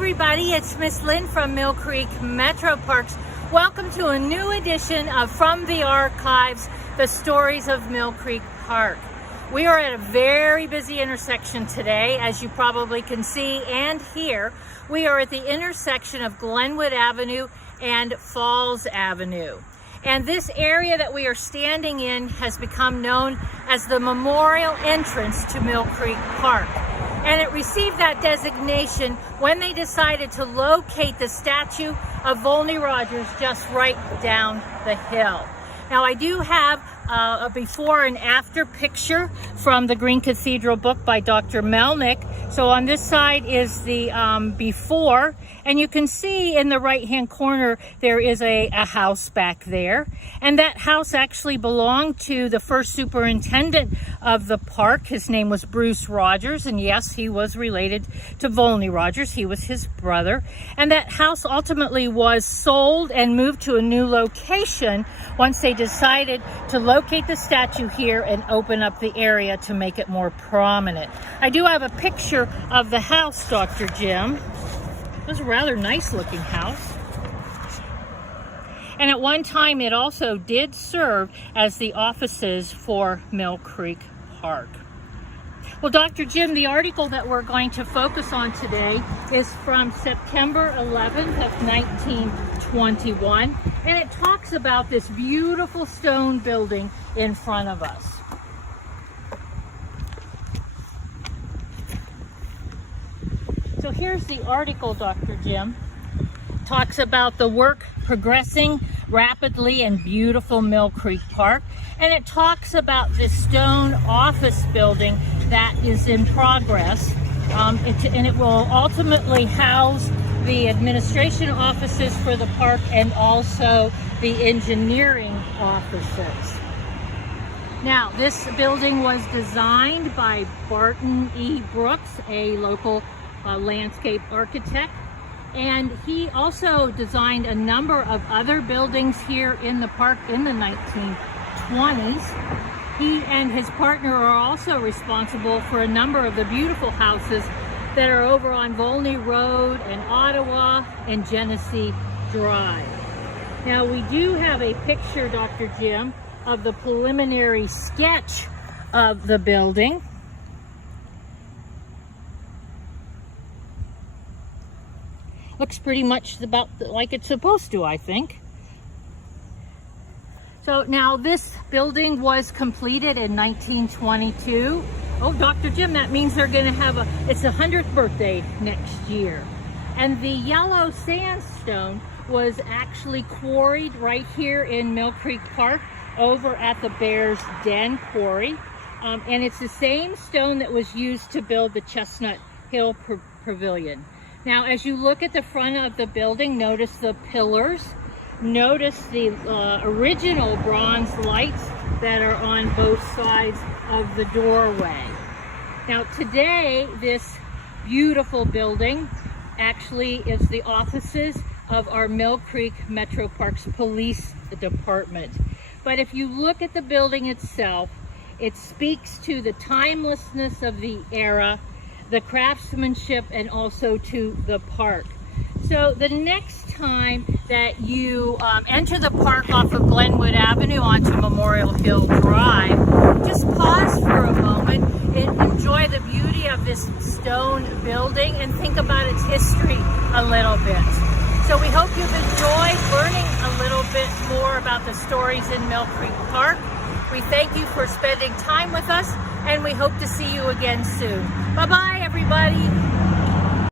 everybody, it's Miss Lynn from Mill Creek Metro Parks. Welcome to a new edition of From the Archives, the Stories of Mill Creek Park. We are at a very busy intersection today, as you probably can see and hear. We are at the intersection of Glenwood Avenue and Falls Avenue. And this area that we are standing in has become known as the memorial entrance to Mill Creek Park. And it received that designation when they decided to locate the statue of Volney Rogers just right down the hill. Now, I do have a before and after picture from the Green Cathedral book by Dr. Melnick. So on this side is the before, and you can see in the right-hand corner there is a house back there. And that house actually belonged to the first superintendent of the park. His name was Bruce Rogers, and yes, he was related to Volney Rogers. He was his brother. And that house ultimately was sold and moved to a new location once they decided to locate the statue here and open up the area to make it more prominent. I do have a picture of the house, Dr. Jim. It was a rather nice looking house. And at one time it also did serve as the offices for Mill Creek Park. Well, Dr. Jim, the article that we're going to focus on today is from September 11th of 1921, and it talks about this beautiful stone building in front of us. So here's the article, Dr. Jim. It talks about the work progressing rapidly in beautiful Mill Creek Park, and it talks about this stone office building that is in progress, and it will ultimately house the administration offices for the park and also the engineering offices. Now, this building was designed by Barton E. Brooks, a local landscape architect, and he also designed a number of other buildings here in the park in the 1920s. He and his partner are also responsible for a number of the beautiful houses that are over on Volney Road and Ottawa and Genesee Drive. Now, we do have a picture, Dr. Jim, of the preliminary sketch of the building. Looks pretty much about like it's supposed to, I think. So now this building was completed in 1922. Oh, Dr. Jim, that means they're going to have it's the 100th birthday next year. And the yellow sandstone was actually quarried right here in Mill Creek Park over at the Bear's Den Quarry. And it's the same stone that was used to build the Chestnut Hill Pavilion. Now, as you look at the front of the building, notice the pillars. Notice the original bronze lights that are on both sides of the doorway. Now, today, this beautiful building actually is the offices of our Mill Creek Metro Parks Police Department. But if you look at the building itself, it speaks to the timelessness of the era, the craftsmanship, and also to the park. So the next time that you enter the park off of Glenwood Avenue onto Memorial Hill Drive, just pause for a moment and enjoy the beauty of this stone building and think about its history a little bit. So we hope you've enjoyed learning a little bit more about the stories in Mill Creek Park. We thank you for spending time with us, and we hope to see you again soon. Bye-bye, everybody.